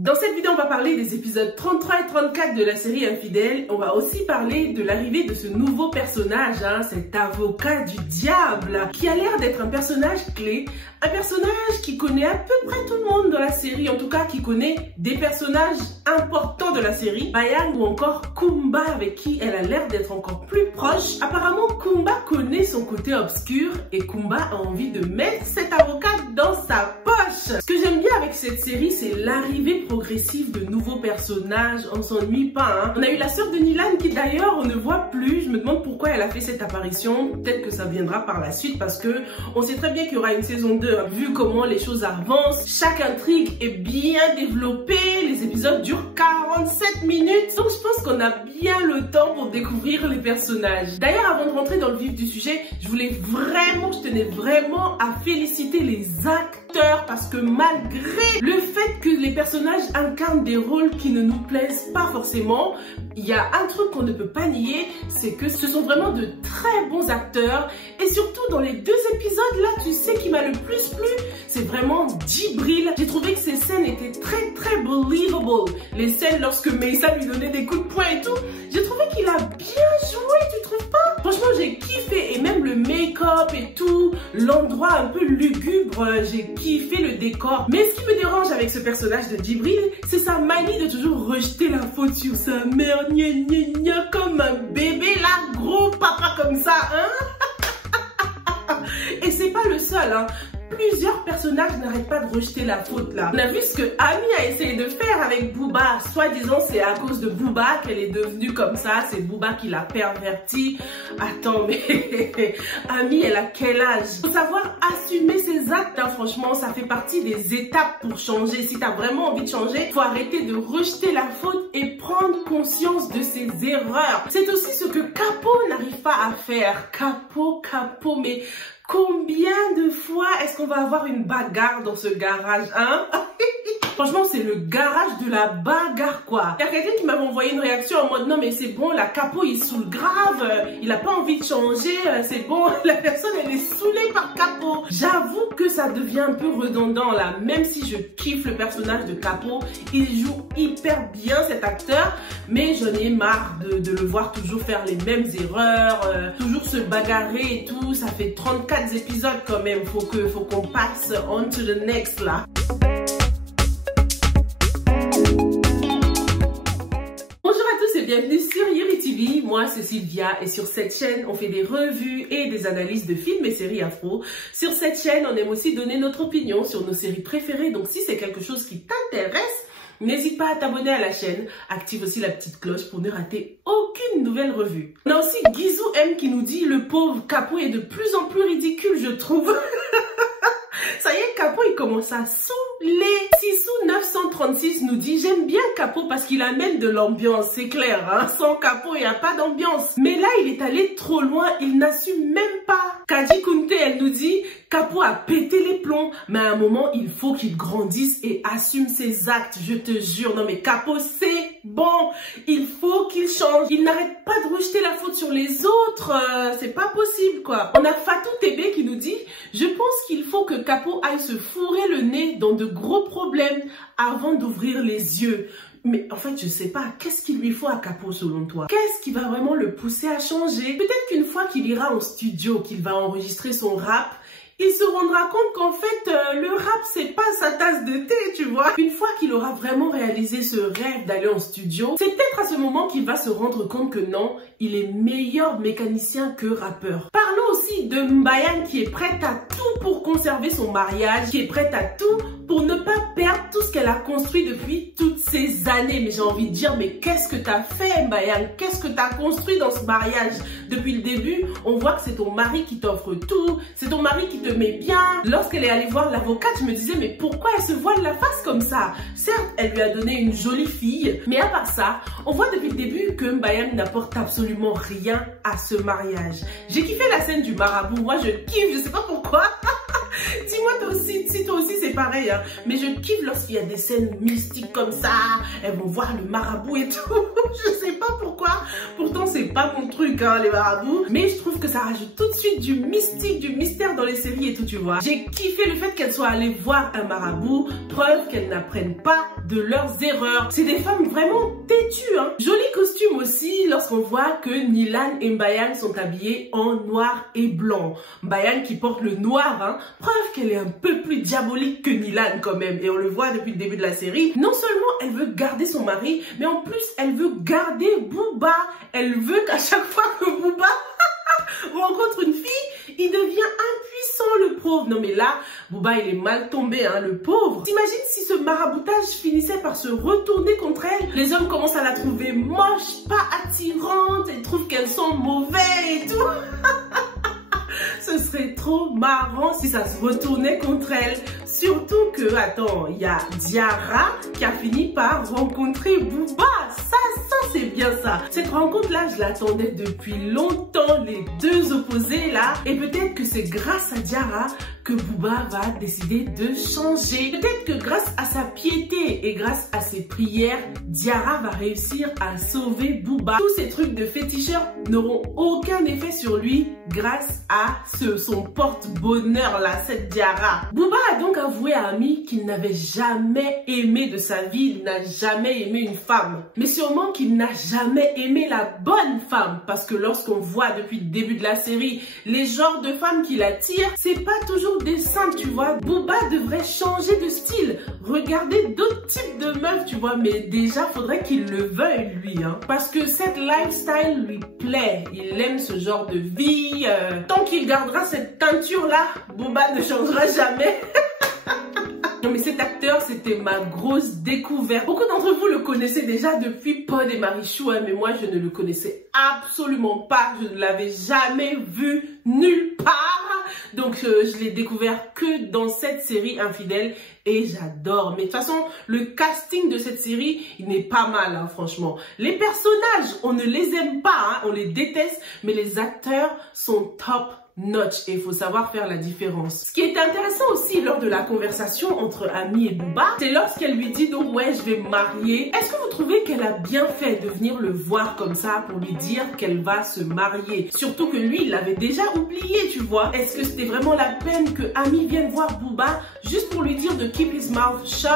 Dans cette vidéo, on va parler des épisodes 33 et 34 de la série Infidèles. On va aussi parler de l'arrivée de ce nouveau personnage, cet avocat du diable, qui a l'air d'être un personnage clé, un personnage qui connaît à peu près tout le monde dans la série, en tout cas qui connaît des personnages importants de la série, Bayang ou encore Kumba, avec qui elle a l'air d'être encore plus proche. Apparemment, Kumba connaît son côté obscur et Kumba a envie de mettre cet avocat dans sa poche. Ce que j'aime bien avec cette série, c'est l'arrivée progressive de nouveaux personnages. On s'ennuie pas, On a eu la sœur de Nilan qui d'ailleurs on ne voit plus. Je me demande pourquoi elle a fait cette apparition. Peut-être que ça viendra par la suite parce que on sait très bien qu'il y aura une saison 2. Vu comment les choses avancent, chaque intrigue est bien développée. Les épisodes durent 47 minutes. Donc je pense qu'on a bien le temps pour découvrir les personnages. D'ailleurs, avant de rentrer dans le vif du sujet, je tenais vraiment à féliciter les acteurs parce que malgré le fait que les personnages incarnent des rôles qui ne nous plaisent pas forcément, il y a un truc qu'on ne peut pas nier, c'est que ce sont vraiment de très bons acteurs. Et surtout dans les deux épisodes là, tu sais qui m'a le plus plu, c'est vraiment Djibril. J'ai trouvé que ces scènes étaient très believable. Les scènes lorsque Meissa lui donnait des coups de poing et tout, j'ai trouvé qu'il a bien joué, tu trouves pas? Franchement, j'ai kiffé, et même le make-up et tout, l'endroit un peu lugubre, j'ai kiffé le décor. Mais ce qui me dérange avec ce personnage de Djibril, c'est sa manie de toujours rejeter la faute sur sa mère, comme un bébé là, gros papa comme ça, Et c'est pas le seul, Plusieurs personnages n'arrêtent pas de rejeter la faute là. On a vu ce que Ami a essayé de faire avec Booba. Soi-disant c'est à cause de Booba qu'elle est devenue comme ça. C'est Booba qui l'a pervertie. Attends, mais Ami, elle a quel âge? Faut savoir assumer ses actes, franchement, ça fait partie des étapes pour changer. Si t'as vraiment envie de changer, faut arrêter de rejeter la faute et prendre conscience de ses erreurs. C'est aussi ce que Capo n'arrive pas à faire. Capo, mais combien de fois est-ce qu'on va avoir une bagarre dans ce garage, Franchement, c'est le garage de la bagarre, quoi. Il y a quelqu'un qui m'avait envoyé une réaction en mode, non mais c'est bon, la Capo, il saoule grave, il a pas envie de changer, c'est bon, la personne, elle est saoulée par Capo. J'avoue que ça devient un peu redondant, là, même si je kiffe le personnage de Capo, il joue hyper bien, cet acteur, mais j'en ai marre de le voir toujours faire les mêmes erreurs, toujours se bagarrer et tout. Ça fait 34 épisodes quand même, faut qu'on passe on to the next, là. Bienvenue sur Yuri TV, moi c'est Sylvia et sur cette chaîne on fait des revues et des analyses de films et séries afro. Sur cette chaîne on aime aussi donner notre opinion sur nos séries préférées, donc si c'est quelque chose qui t'intéresse, n'hésite pas à t'abonner à la chaîne, active aussi la petite cloche pour ne rater aucune nouvelle revue. On a aussi Guizou M qui nous dit le pauvre Capo est de plus en plus ridicule, je trouve. Ça y est, Capo il commence à saouler. Sissou 936 nous dit j'aime bien Capo parce qu'il amène de l'ambiance, c'est clair, Sans Capo il n'y a pas d'ambiance. Mais là il est allé trop loin, il n'assume même pas. Kadi Kunte elle nous dit Capo a pété les plombs, mais à un moment il faut qu'il grandisse et assume ses actes, je te jure. Non mais Capo c'est bon, il faut qu'il change. Il n'arrête pas de rejeter la faute sur les autres, c'est pas possible quoi. On a Fatou TB qui nous dit je pense qu'il faut que Capo aille se fourrer le nez dans de gros problèmes avant d'ouvrir les yeux. Mais en fait, je sais pas, qu'est-ce qu'il lui faut à Capo selon toi? Qu'est-ce qui va vraiment le pousser à changer? Peut-être qu'une fois qu'il ira en studio, qu'il va enregistrer son rap, il se rendra compte qu'en fait, le rap, c'est pas sa tasse de thé, tu vois. Une fois qu'il aura vraiment réalisé ce rêve d'aller en studio, c'est peut-être à ce moment qu'il va se rendre compte que non, il est meilleur mécanicien que rappeur. Parlons aussi de Mbayang qui est prête à tout pour conserver son mariage, qui est prête à tout pour ne pas perdre tout ce qu'elle a construit depuis toutes ces années. Mais j'ai envie de dire, mais qu'est-ce que t'as fait, Mbayang? Qu'est-ce que t'as construit dans ce mariage? Depuis le début, on voit que c'est ton mari qui t'offre tout, c'est ton mari qui te met bien. Lorsqu'elle est allée voir l'avocate, je me disais, mais pourquoi elle se voile la face comme ça? Certes, elle lui a donné une jolie fille, mais à part ça, on voit depuis le début que Mbayang n'apporte absolument rien à ce mariage. J'ai kiffé la scène du marabout, moi je kiffe, je sais pas pourquoi. Dis-moi toi aussi, si toi aussi c'est pareil, hein. Mais je kiffe lorsqu'il y a des scènes mystiques comme ça. Elles vont voir le marabout et tout. Je sais pas pourquoi. Pourtant c'est pas mon truc, hein, les marabouts. Mais je trouve que ça rajoute tout de suite du mystique, du mystère dans les séries et tout, tu vois. J'ai kiffé le fait qu'elles soient allées voir un marabout. Preuve qu'elles n'apprennent pas de leurs erreurs. C'est des femmes vraiment têtues, hein. Joli costume aussi lorsqu'on voit que Nilan et Mbayang sont habillés en noir et blanc. Mbayang qui porte le noir, hein. Preuve qu'elle est un peu plus diabolique que Nilan quand même. Et on le voit depuis le début de la série. Non seulement elle veut garder son mari, mais en plus elle veut garder Booba. Elle veut qu'à chaque fois que Booba rencontre une fille, il devient impuissant, le pauvre. Non mais là, Booba il est mal tombé, hein, le pauvre. T'imagines si ce maraboutage finissait par se retourner contre elle? Les hommes commencent à la trouver moche, pas attirante, ils trouvent qu'elles sont mauvaises et tout. Ce serait trop marrant si ça se retournait contre elle. Surtout que, attends, il y a Diarra qui a fini par rencontrer Booba. Ça c'est bien ça. Cette rencontre-là, je l'attendais depuis longtemps, les deux opposés là. Et peut-être que c'est grâce à Diarra que Booba va décider de changer. Peut-être que grâce à sa piété et grâce à ses prières, Diarra va réussir à sauver Booba. Tous ces trucs de féticheur n'auront aucun effet sur lui grâce à son porte-bonheur là, cette Diarra. Booba a donc avoué à Ami qu'il n'avait jamais aimé de sa vie, il n'a jamais aimé une femme. Mais sûrement qu'il n'a jamais aimé la bonne femme, parce que lorsqu'on voit depuis le début de la série les genres de femmes qu'il attire, c'est pas toujours des saintes, tu vois. Booba devrait changer de style, regarder d'autres types de meufs, tu vois, mais déjà faudrait qu'il le veuille lui, hein, parce que cette lifestyle lui plaît, il aime ce genre de vie. Tant qu'il gardera cette teinture là, Booba ne changera jamais. Non mais cet acteur, c'était ma grosse découverte. Beaucoup d'entre vous le connaissaient déjà depuis Pod et Marichou, hein, mais moi je ne le connaissais absolument pas. Je ne l'avais jamais vu nulle part. Donc je l'ai découvert que dans cette série Infidèles et j'adore. Mais de toute façon, le casting de cette série, il n'est pas mal, hein, franchement. Les personnages, on ne les aime pas, hein, on les déteste, mais les acteurs sont top notch et il faut savoir faire la différence. Ce qui est intéressant aussi lors de la conversation entre Ami et Booba, c'est lorsqu'elle lui dit donc ouais je vais me marier. Est-ce que vous trouvez qu'elle a bien fait de venir le voir comme ça pour lui dire qu'elle va se marier? Surtout que lui il l'avait déjà oublié, tu vois. Est-ce que c'était vraiment la peine que Ami vienne voir Booba juste pour lui dire de keep his mouth shut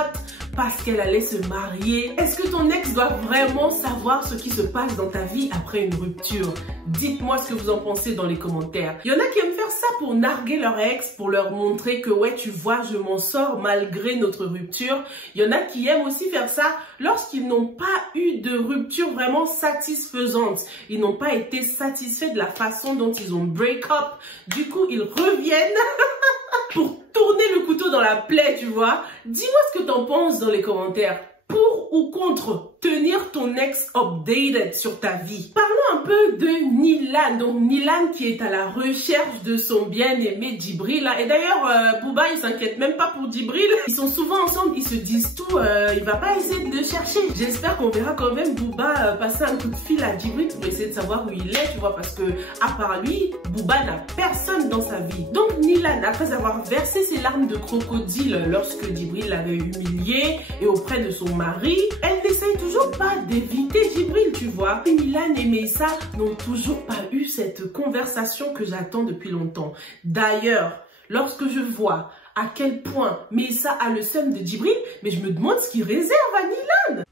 parce qu'elle allait se marier? Est-ce que ton ex doit vraiment savoir ce qui se passe dans ta vie après une rupture? Dites-moi ce que vous en pensez dans les commentaires. Il y en a qui aiment faire ça pour narguer leur ex, pour leur montrer que ouais tu vois je m'en sors malgré notre rupture. Il y en a qui aiment aussi faire ça lorsqu'ils n'ont pas eu de rupture vraiment satisfaisante. Ils n'ont pas été satisfaits de la façon dont ils ont break up. Du coup ils reviennent pour tourner le couteau dans la plaie, tu vois. Dis-moi ce que t'en penses dans les commentaires. Pour ou contre tenir ton ex updated sur ta vie? Parlons un peu de Nilan. Donc Nilan qui est à la recherche de son bien-aimé Djibril. Et d'ailleurs, Booba il s'inquiète même pas pour Djibril. Ils sont souvent ensemble, ils se disent tout. Il va pas essayer de le chercher. J'espère qu'on verra quand même Booba passer un coup de fil à Djibril pour essayer de savoir où il est, tu vois, parce que à part lui, Booba n'a personne dans sa vie. Donc Nilan, après avoir versé ses larmes de crocodile lorsque Djibril l'avait humilié et auprès de son mari, elle n'essaye toujours pas d'éviter Djibril, tu vois. Nilan et Meissa n'ont toujours pas eu cette conversation que j'attends depuis longtemps. D'ailleurs, lorsque je vois à quel point Meissa a le seum de Djibril, mais je me demande ce qu'il réserve à Nilan.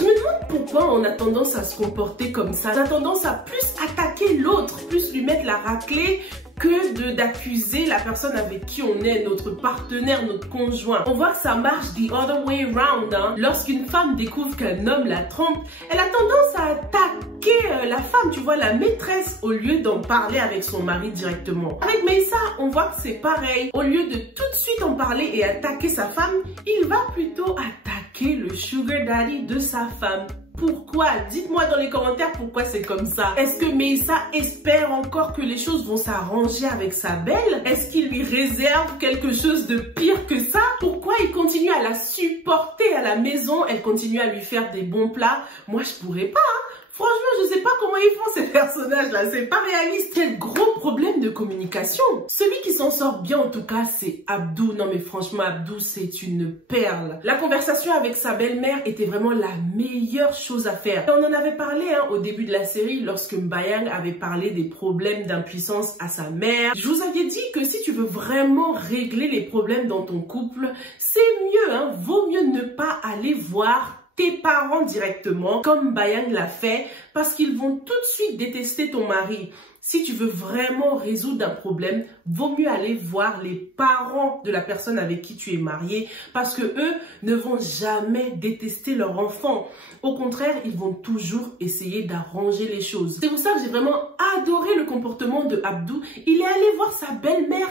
Je me demande pourquoi on a tendance à se comporter comme ça. On a tendance à plus attaquer l'autre, plus lui mettre la raclée que d'accuser la personne avec qui on est, notre partenaire, notre conjoint. On voit que ça marche the other way round, hein. Lorsqu'une femme découvre qu'un homme la trompe, elle a tendance à attaquer la femme, tu vois, la maîtresse, au lieu d'en parler avec son mari directement. Avec Meissa, on voit que c'est pareil. Au lieu de tout de suite en parler et attaquer sa femme, il va plutôt attaquer le sugar daddy de sa femme. Pourquoi? Dites-moi dans les commentaires pourquoi c'est comme ça. Est-ce que Meissa espère encore que les choses vont s'arranger avec sa belle? Est-ce qu'il lui réserve quelque chose de pire que ça? Pourquoi il continue à la supporter à la maison? Elle continue à lui faire des bons plats. Moi, je pourrais pas, hein. Franchement, je sais pas comment ils font ces personnages-là, c'est pas réaliste. Quel gros problème de communication. Celui qui s'en sort bien en tout cas, c'est Abdou. Non mais franchement, Abdou, c'est une perle. La conversation avec sa belle-mère était vraiment la meilleure chose à faire. Et on en avait parlé au début de la série, lorsque Mbayang avait parlé des problèmes d'impuissance à sa mère. Je vous avais dit que si tu veux vraiment régler les problèmes dans ton couple, c'est mieux, vaut mieux ne pas aller voir tes parents directement, comme Mbayang l'a fait, parce qu'ils vont tout de suite détester ton mari. Si tu veux vraiment résoudre un problème, vaut mieux aller voir les parents de la personne avec qui tu es marié, parce que eux ne vont jamais détester leur enfant. Au contraire, ils vont toujours essayer d'arranger les choses. C'est pour ça que j'ai vraiment adoré le comportement de Abdou. Il est allé voir sa belle-mère.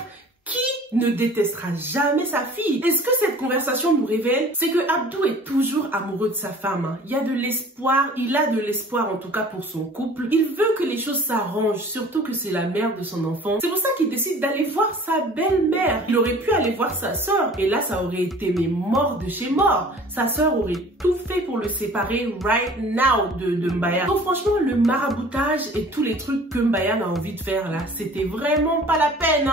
Qui ne détestera jamais sa fille? Et ce que cette conversation nous révèle, c'est que Abdou est toujours amoureux de sa femme. Il y a de l'espoir, il a de l'espoir en tout cas pour son couple. Il veut que les choses s'arrangent, surtout que c'est la mère de son enfant. C'est pour ça qu'il décide d'aller voir sa belle-mère. Il aurait pu aller voir sa soeur, et là ça aurait été mais mort de chez mort. Sa soeur aurait tout fait pour le séparer right now de Mbayang. Donc franchement, le maraboutage et tous les trucs que Mbayang a envie de faire là, c'était vraiment pas la peine.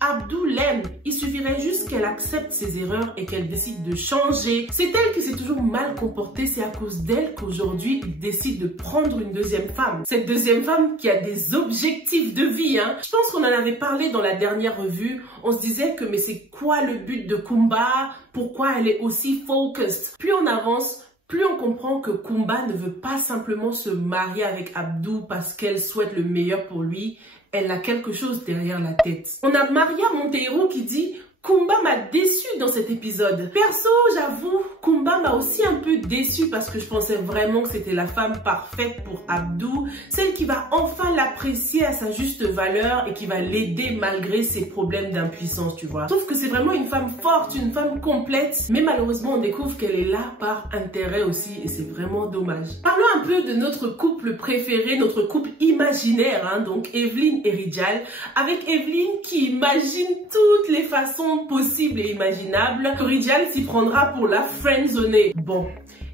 Abdou l'aime, il suffirait juste qu'elle accepte ses erreurs et qu'elle décide de changer. C'est elle qui s'est toujours mal comportée, c'est à cause d'elle qu'aujourd'hui il décide de prendre une deuxième femme. Cette deuxième femme qui a des objectifs de vie. Je pense qu'on en avait parlé dans la dernière revue, on se disait que mais c'est quoi le but de Kumba? Pourquoi elle est aussi focused? Plus on avance, plus on comprend que Kumba ne veut pas simplement se marier avec Abdou parce qu'elle souhaite le meilleur pour lui. Elle a quelque chose derrière la tête. On a Maria Monteiro qui dit « Kumba m'a déçu dans cet épisode. » Perso, j'avoue, Kumba m'a aussi un peu déçu parce que je pensais vraiment que c'était la femme parfaite pour Abdou, celle qui va enfin l'apprécier à sa juste valeur et qui va l'aider malgré ses problèmes d'impuissance, tu vois. Je trouve que c'est vraiment une femme forte, une femme complète, mais malheureusement on découvre qu'elle est là par intérêt aussi et c'est vraiment dommage. Parlons un peu de notre couple préféré, notre couple imaginaire, donc Evelyne et Rijal, avec Evelyne qui imagine toutes les façons possible et imaginable que Rijal s'y prendra pour la friendzoner. Bon,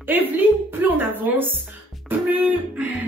Evelyne, plus on avance, plus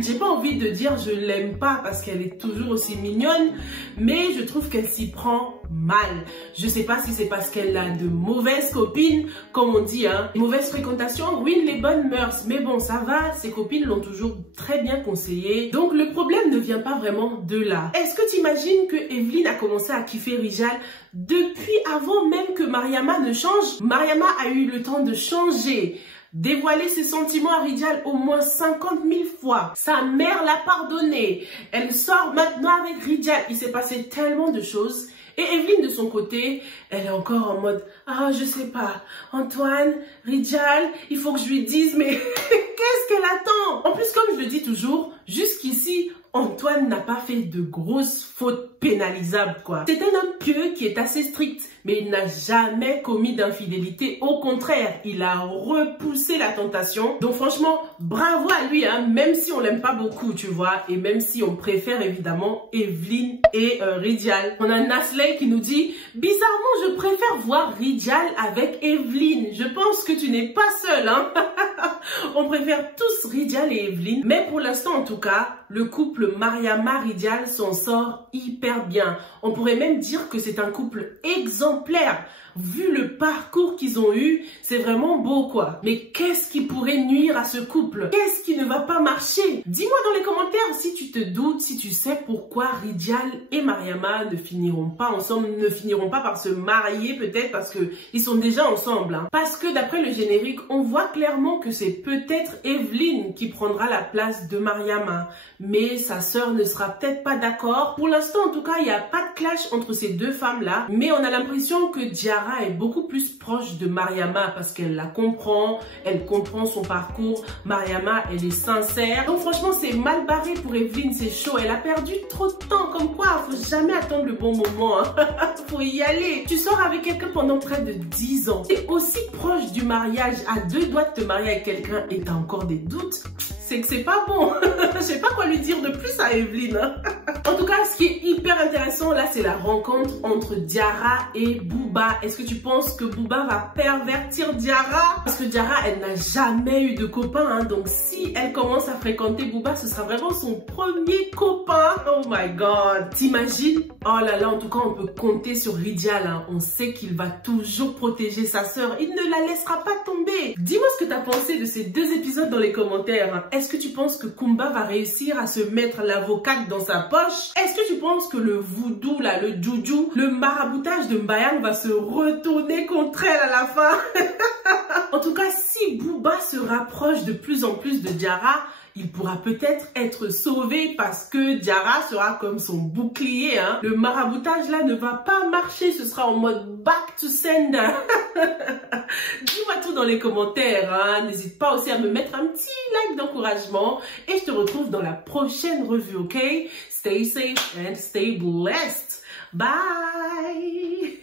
j'ai pas envie de dire je l'aime pas parce qu'elle est toujours aussi mignonne, mais je trouve qu'elle s'y prend mal. Je sais pas si c'est parce qu'elle a de mauvaises copines, comme on dit, Mauvaise fréquentation ruine les bonnes mœurs, mais bon, ça va, ses copines l'ont toujours très bien conseillé. Donc le problème ne vient pas vraiment de là. Est-ce que tu imagines que Evelyne a commencé à kiffer Rijal depuis avant même que Mariama ne change? Mariama a eu le temps de changer, dévoiler ses sentiments à Rijal au moins 50 000 fois. Sa mère l'a pardonné. Elle sort maintenant avec Rijal. Il s'est passé tellement de choses. Et Evelyne, de son côté, elle est encore en mode « Ah, je sais pas, Antoine, Rijal, il faut que je lui dise, mais qu'est-ce qu'elle attend ?» En plus, comme je le dis toujours, jusqu'ici, Antoine n'a pas fait de grosses fautes pénalisables, quoi. C'est un homme pieux qui est assez strict, mais il n'a jamais commis d'infidélité. Au contraire, il a repoussé la tentation. Donc franchement, bravo à lui, même si on l'aime pas beaucoup, tu vois, et même si on préfère évidemment Evelyne et Rijal. On a Nasley qui nous dit « Bizarrement, je préfère voir Rijal avec Evelyne. Je pense que tu n'es pas seule, On préfère tous Rijal et Evelyne, mais pour l'instant en tout cas, le couple Mariama-Rijal s'en sort hyper bien. On pourrait même dire que c'est un couple exemplaire. Vu le parcours qu'ils ont eu, c'est vraiment beau, quoi. Mais qu'est-ce qui pourrait nuire à ce couple? Qu'est-ce qui ne va pas marcher? Dis-moi dans les commentaires si tu te doutes, si tu sais pourquoi Rijal et Mariama ne finiront pas ensemble, ne finiront pas par se marier, peut-être parce que ils sont déjà ensemble. Parce que d'après le générique, on voit clairement que c'est peut-être Evelyne qui prendra la place de Mariama. Mais sa sœur ne sera peut-être pas d'accord. Pour l'instant, en tout cas, il n'y a pas de clash entre ces deux femmes-là. Mais on a l'impression que Diarra est beaucoup plus proche de Mariama parce qu'elle la comprend, elle comprend son parcours. Mariama, elle est sincère. Donc franchement, c'est mal barré pour Evelyne, c'est chaud. Elle a perdu trop de temps. Comme quoi, faut jamais attendre le bon moment. Faut y aller. Tu sors avec quelqu'un pendant près de 10 ans. T'es aussi proche du mariage, à 2 doigts de te marier avec quelqu'un et t'as encore des doutes. c'est que c'est pas bon. Je sais pas quoi lui dire de plus à Evelyne. Hein. En tout cas, ce qui est hyper intéressant là, c'est la rencontre entre Diarra et Booba. Est-ce que tu penses que Booba va pervertir Diarra? Parce que Diarra, elle n'a jamais eu de copain. Hein, donc si elle commence à fréquenter Booba, ce sera vraiment son premier copain. Oh my god. T'imagines? Oh là là, en tout cas, on peut compter sur Ridial. Hein. On sait qu'il va toujours protéger sa sœur. Il ne la laissera pas tomber. Dis-moi ce que tu as pensé de ces deux épisodes dans les commentaires. Hein. Est-ce que tu penses que Kumba va réussir à se mettre l'avocate dans sa poche? Est-ce que tu penses que le voodoo, là, le juju, le maraboutage de Mbayang va se retourner contre elle à la fin? En tout cas, si Booba se rapproche de plus en plus de Diarra, il pourra peut-être être sauvé parce que Diarra sera comme son bouclier. Hein. Le maraboutage là ne va pas marcher, ce sera en mode back to sender. Dis-moi tout dans les commentaires. Hein. N'hésite pas aussi à me mettre un petit like d'encouragement et je te retrouve dans la prochaine revue, ok? Stay safe and stay blessed. Bye!